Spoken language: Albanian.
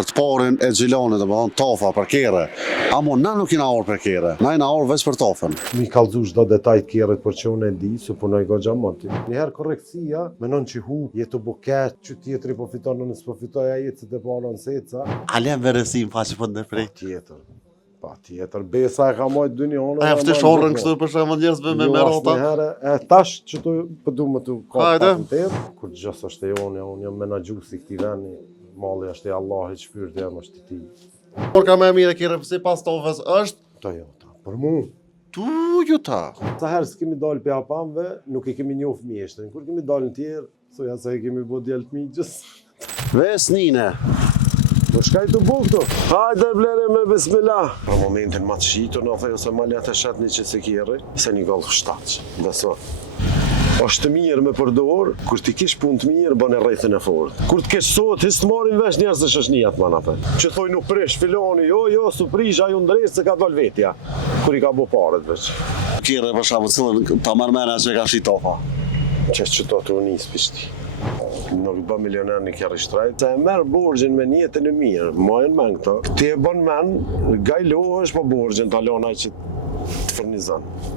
për të parin e Xhilonit, domethënë tofa për kerre. Amo na nuk jena orë për kerre, na jena orë veç për tofën. Mi kallëzu çdo detaj të kerrit për që unë e di, se punoj goxha moti. Njëherë korrektësia, menon që jetu buket, që tjetri po fiton nëse po fitoj ai që të para në seca. A lem verësim faqe po ndërprej. Pa tjetër, besa e ka mojt dynjonë. A ftë shorrën kështu për shembull njerëzve me rrota. Herë, tash që tu po du më tu ka Hajde. patentet, kur gjës është e unë jam menaxhuesi i këtij vendi, malli është i Allahit, shpirti jam është i tij. Por ka më mirë kerre si pas tofës është Toyota. Për mu, tu ta. sa herë s'kemi dalë pe apamve, nuk i kemi njoft mjeshtrin. Kur kemi dalë në tjerë, soja se i kemi bo djelt migjës. Vesnine. Po shkaj të buktu. Hajde blere me bismillah. Për momentin ma të shitur, në thejë se ma letë e shetë një që se kjerë, se një gallë fshtatës, beso. Është mirë me përdor, kur ti kish punë të mirë, bën e rrethën e fortë. Kur të kesh sot, hisë të marin vesh njerëz të shëshnijat manape. Që thoj nuk prish, filoni, jo, suprish, ajo ndresë se ka dal vetja. Kur i ka bo paret veç. Kerre për shembull cilën ta marr mena që ka shi tofa. Që to të unis pishti. Nuk bë milioner një kjerë shtrajt, se e merë borgjin me njetën e mirë, majën men këto. Ti e bën men, gajlohesh po borgjin talonaj që të furnizon.